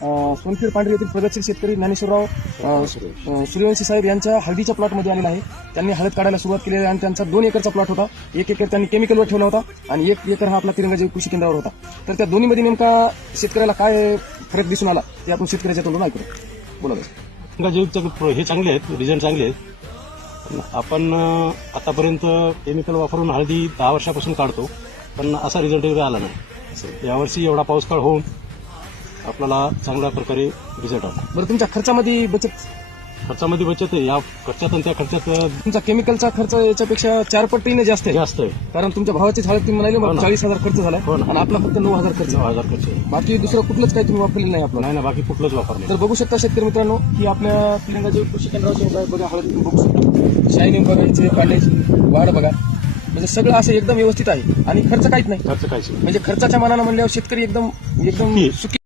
सोनखेड पांढरी येथील प्रगतशील शेतकरी ज्ञानेश्वरराव सूर्यवंशी साहेब यांच्या हळदीच्या प्लॉटमध्ये आलेला आहे. त्यांनी हळद काढायला सुरुवात केली आहे आणि त्यांचा 2 एकरचा प्लॉट होता. 1 एकर त्यांनी केमिकलवर ठेवला होता आणि 1 एकर हा आपला तिरंगा जैविक कृषी केंद्रावर होता. तर त्या दोन्हीमध्ये नेमका शेतकऱ्याला काय फरक दिसून आला ते आपण शेतकऱ्याच्या तोंडून ऐकू. बोला. जैविकचे हे चांगले आहेत, रिझल्ट चांगले आहेत. आपण आतापर्यंत केमिकल वापरून हळदी 10 वर्षापासून काढतो, पण असा रिझल्ट आला नाही. यावर्षी एवढा पाऊस काळ होऊन आपल्याला चांगल्या प्रकारे रिझल्ट आला. बरं, तुमच्या खर्चामध्ये खर्चामध्ये बचत आहे. या खर्चात आणि त्या खर्चात तुमचा केमिकलचा खर्च याच्यापेक्षा 4 पटीने जास्त आहे. कारण तुमच्या भावाचीच हळद तुम्ही म्हणाले 40,000 खर्च झाला आणि आपला फक्त 9,000 खर्च. बाकी दुसरं कुठलंच काही तुम्ही वापरलेलं नाही आपलं? नाही, बाकी कुठलंच वापरलं. तर बघू शकता शेतकरी मित्रांनो की आपल्या तिरंगा जैविक कृषी केंद्रावर बघा हळद तुम्ही बघू शकता. शायनिंग बघा, याचे पाण्याची वाढ बघा, म्हणजे सगळं असं एकदम व्यवस्थित आहे आणि खर्च काहीच नाही. खर्च काहीच नाही. म्हणजे खर्चाच्या मानानं म्हणल्यावर शेतकरी एकदम सुखी.